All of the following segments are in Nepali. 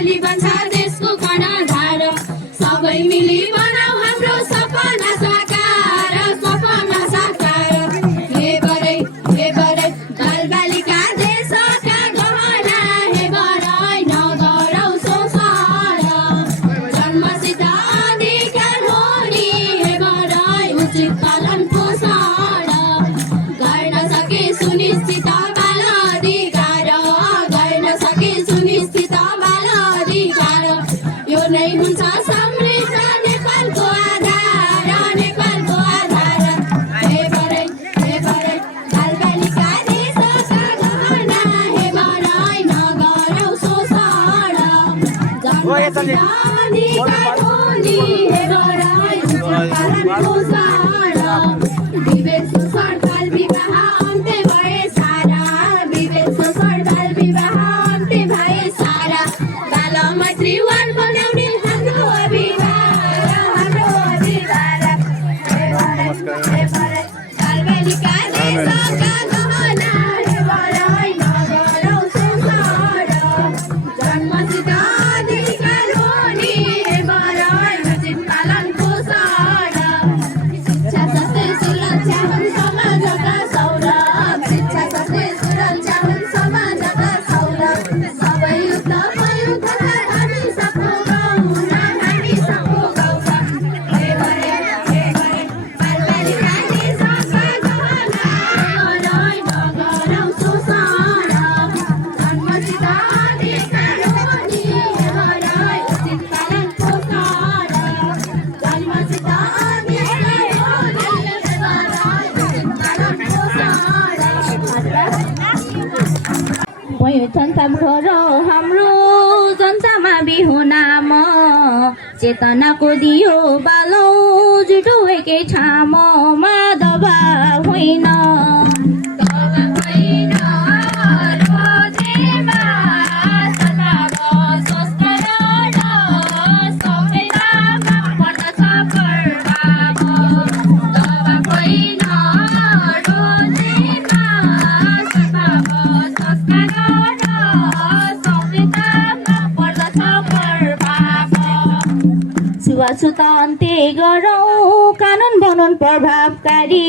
भोलि बन्छ देशको कर्णधार सबै मिली बनाऊ हाम्रो सपना साकार सपना साकार हे बरै बालबालिका देशका गहना हे बरै नगरौ शोषण जन्मसित अधिकार हो नि हे बरै उचित पालन पोषण गर्न सके सुनिश्चित बाल अधिकार गर्न सके सुनिश्चित बाल अधिकार यो नै हुन्छ समृद्ध नेपालको आधार नेपालको आधार हे बरै बालबालिका देशका गहना हे बरै नगरौ शोषण जन्मसित अधिकार हो नि हे बरै उचित पालन पोषण विवेक शोषण बाल विवाह अन्त्य भए सारा विवेक शोषण बाल विवाह अन्त्य भए सारा बाल मैत्री वन बनाउने हाम्रो अभियान हे बरै बालबालिका देशका गहना हे बरै नगरौ शोषण जन्मसित अधिकार हो नि हे बरै उचित पालन पोषण शिक्षा स्वास्थ्य सुरक्षा हुन् समाजका सौरभ शिक्षा स्वास्थ्य सुरक्षा हुन् समाजका सौरभ सबै युद्ध भयो तथा हामी सबको गौरव हामी सबको गौरव हे बरै बालबालिका देशका गहना हे बरै नगरौ शोषण जन्मसित अधिकार हो नि हे बरै उचित पालन पोषण जन्मसित अधिकार हो नि हे बरै उचित पालन पोषण भयो जनता हाम्रो जनतामा बिहो नाम चेतनाको दियो बालौ जुटो एकै ठाम माधवा होइन छुवाछुत अन्त्य गरौँ कानुन बनाउन प्रभावकारी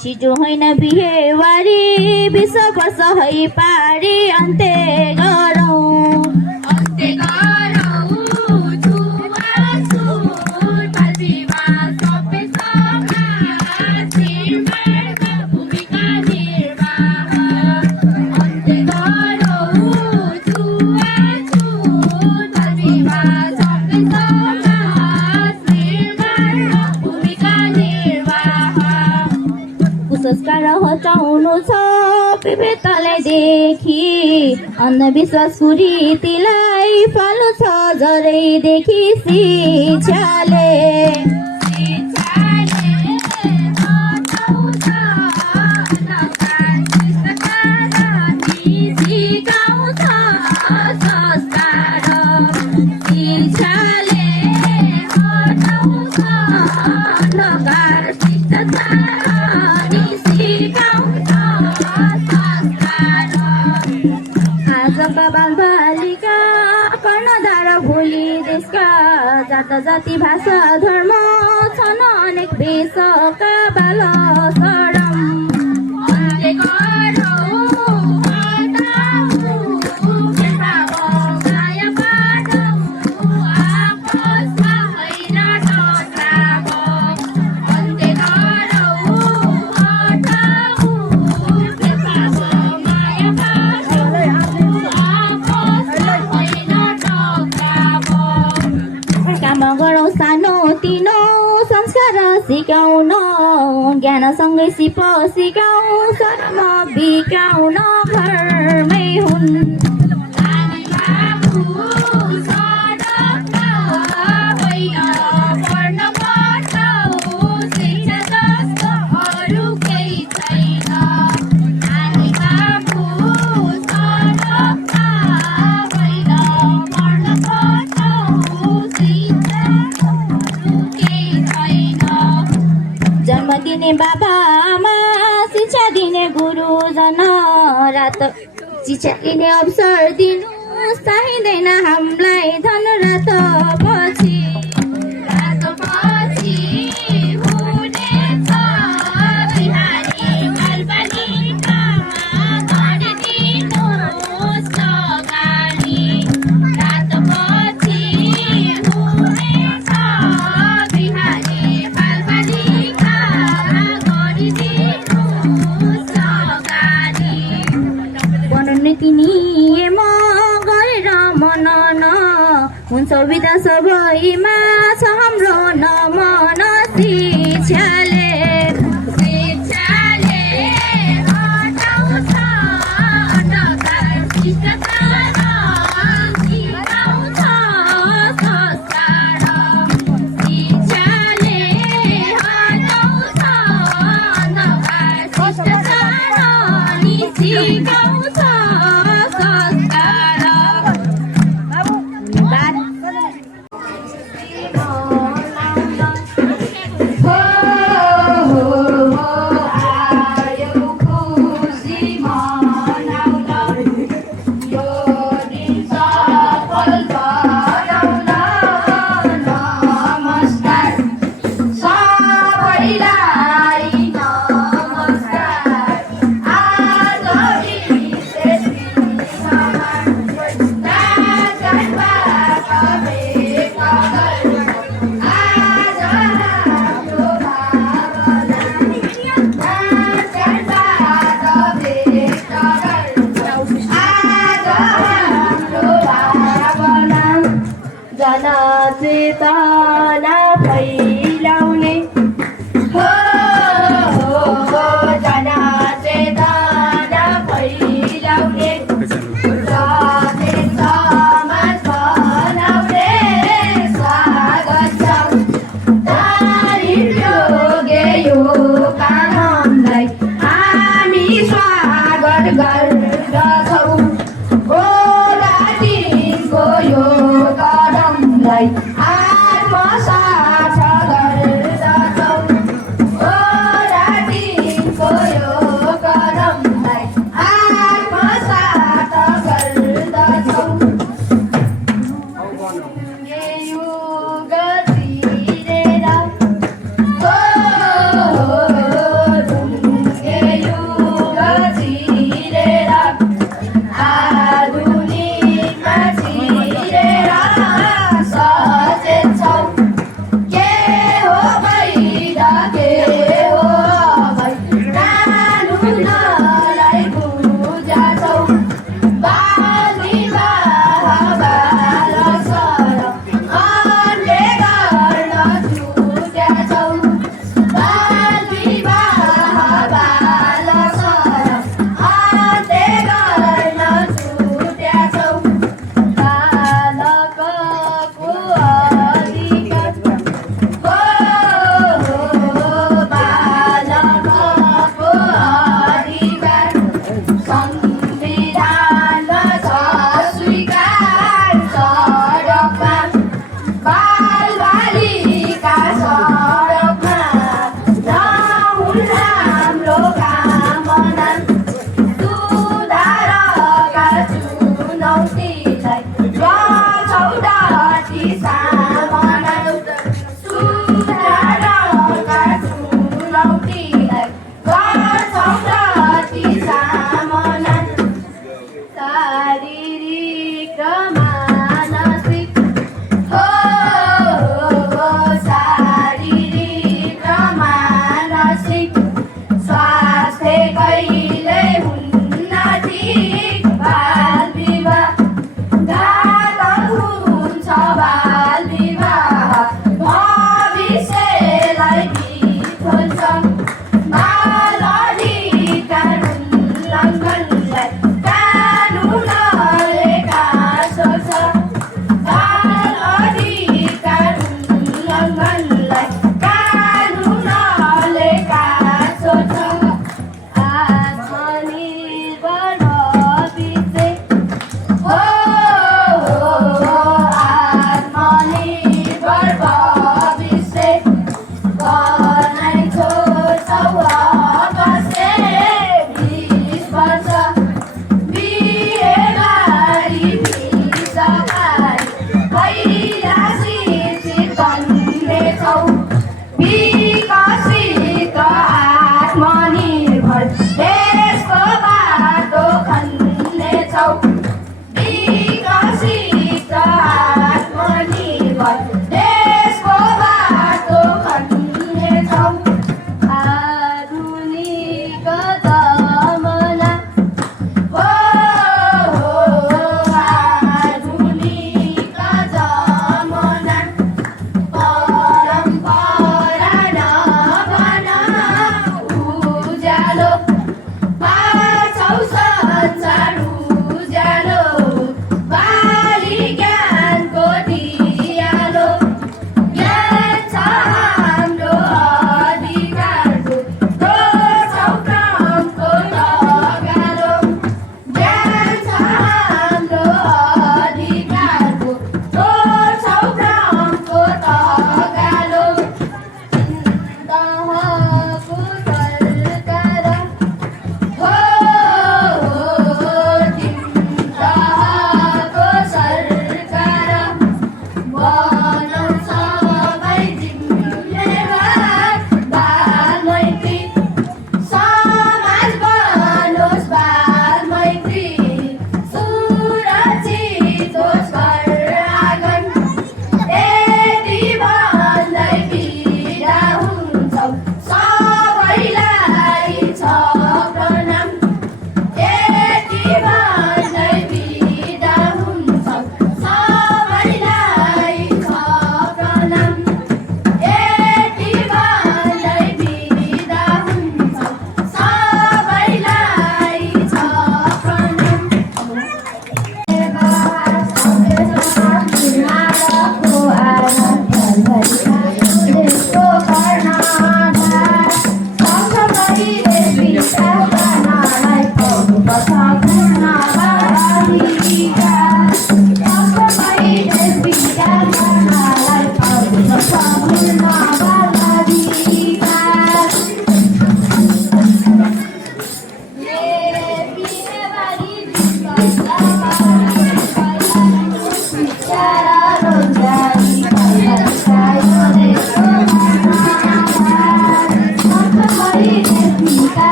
छिजो होइन बिहेवारी 20 वर्ष है पारी अन्त्य गरौँ संस्कार हटाउनु छ विवेकतालाई देखि अन्धविश्वास कुरीतिलाई फाल्नु छ जरैदेखि शिक्षाले बालबालिका कर्णधार भोलि देशका जात जाति भाषा धर्म छन् अनेक देशका बाल सरम गरौँ सानो तिनो संस्कार सिकाउन ज्ञानसँगै सिप सिकाउँ शर्म बिकाउन घरमै हुन् दिने बाबा आमा शिक्षा दिने गुरुजन रात शिक्षा दिने अवसर दिनु चाहिँदैन हामीलाई पछि रातपछि हुनेछ बिहानी काल्पनिकमा गरिदिनुहोस् लगानी रातपछि हुनेछ बिहानी काल्पनिकमा गरिदिनुहोस् लगानी बनाउने तिनी म गरेर मनन हुन्छ विधा सबैमा छ हाम्रो नमन शिक्षाले शिक्षाले हटाउँछ अन्धकार शिष्टाचार सिकाउँछ संस्कार शिक्षाले हटाउँछ अन्धकार शिष्टाचार नि सिकाउँछ संस्कार जनचेतना फैलाउने जनचेतना फैलाउने समाज बनाउने स्वागत छ तारिफ योग्य यो कामलाई हामी स्वागत गर्दछौँ ओ लाटिनको यो कदमलाई